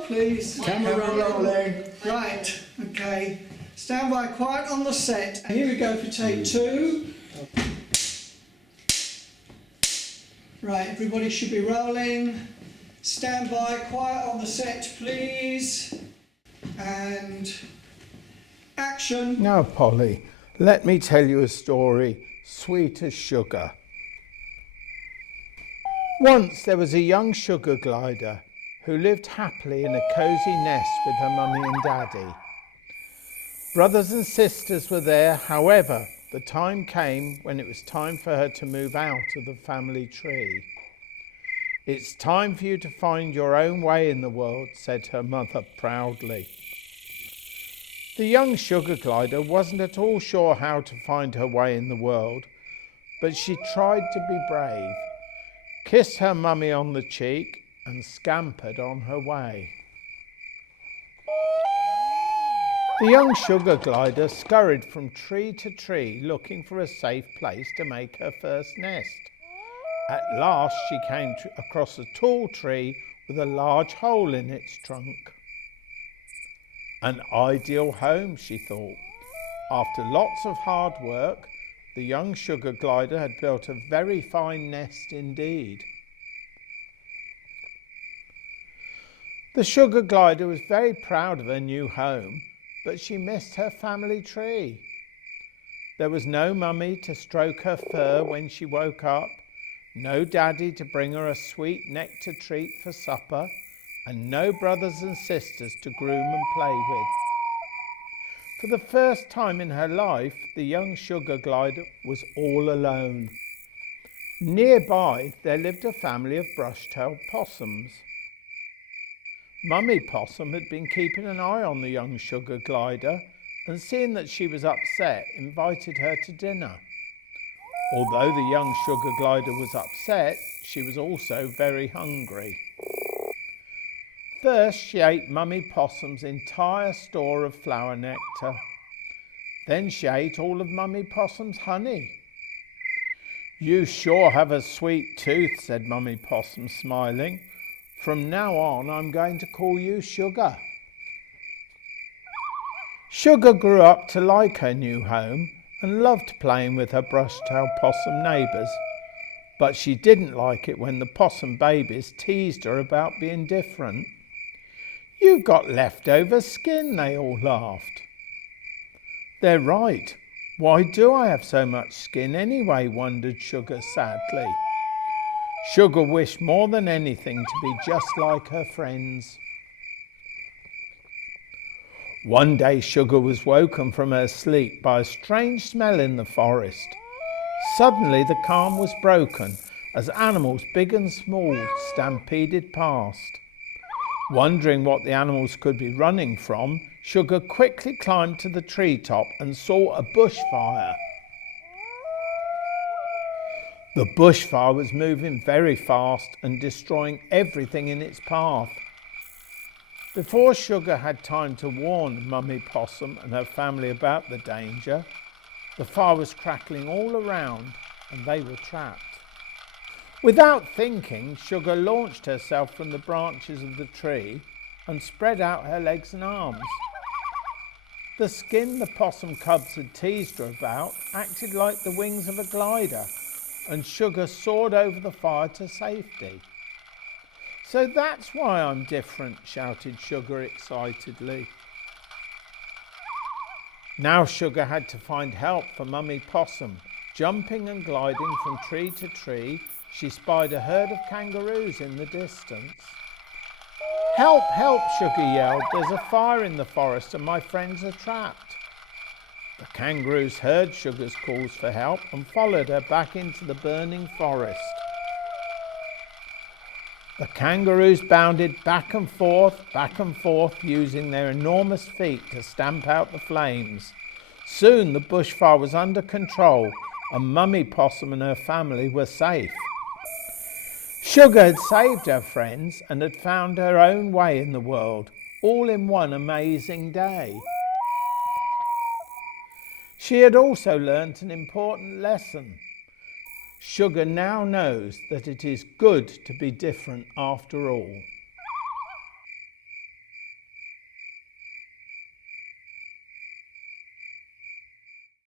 roll, please. Camera rolling. Right, okay. Stand by, quiet on the set. Here we go for take 2. Right, everybody should be rolling. Stand by, quiet on the set, please. And action. Now, Polly, let me tell you a story sweet as sugar. Once there was a young sugar glider who lived happily in a cosy nest with her mummy and daddy. Brothers and sisters were there, however, the time came when it was time for her to move out of the family tree. "It's time for you to find your own way in the world," said her mother proudly. The young sugar glider wasn't at all sure how to find her way in the world, but she tried to be brave, kissed her mummy on the cheek and scampered on her way. The young sugar glider scurried from tree to tree looking for a safe place to make her first nest. At last she came across a tall tree with a large hole in its trunk. An ideal home, she thought. After lots of hard work, the young sugar glider had built a very fine nest indeed. The sugar glider was very proud of her new home, but she missed her family tree. There was no mummy to stroke her fur when she woke up, no daddy to bring her a sweet nectar treat for supper, and no brothers and sisters to groom and play with. For the first time in her life, the young sugar glider was all alone. Nearby, there lived a family of brush-tailed possums. Mummy Possum had been keeping an eye on the young sugar glider and seeing that she was upset, invited her to dinner. Although the young sugar glider was upset, she was also very hungry. First, she ate Mummy Possum's entire store of flower nectar. Then she ate all of Mummy Possum's honey. "You sure have a sweet tooth," said Mummy Possum, smiling. "From now on, I'm going to call you Sugar." Sugar grew up to like her new home and loved playing with her brush-tailed possum neighbours, but she didn't like it when the possum babies teased her about being different. "You've got leftover skin," they all laughed. "They're right. Why do I have so much skin anyway?" wondered Sugar sadly. Sugar wished more than anything to be just like her friends. One day Sugar was woken from her sleep by a strange smell in the forest. Suddenly the calm was broken as animals big and small stampeded past. Wondering what the animals could be running from, Sugar quickly climbed to the treetop and saw a bushfire. The bushfire was moving very fast and destroying everything in its path. Before Sugar had time to warn Mummy Possum and her family about the danger, the fire was crackling all around and they were trapped. Without thinking, Sugar launched herself from the branches of the tree and spread out her legs and arms. The skin the possum cubs had teased her about acted like the wings of a glider, and Sugar soared over the fire to safety. "So that's why I'm different," shouted Sugar excitedly. Now Sugar had to find help for Mummy Possum. Jumping and gliding from tree to tree, she spied a herd of kangaroos in the distance. "Help, help," Sugar yelled. "There's a fire in the forest and my friends are trapped." The kangaroos heard Sugar's calls for help and followed her back into the burning forest. The kangaroos bounded back and forth, using their enormous feet to stamp out the flames. Soon the bushfire was under control and Mummy Possum and her family were safe. Sugar had saved her friends and had found her own way in the world, all in one amazing day. She had also learnt an important lesson. Sugar now knows that it is good to be different after all.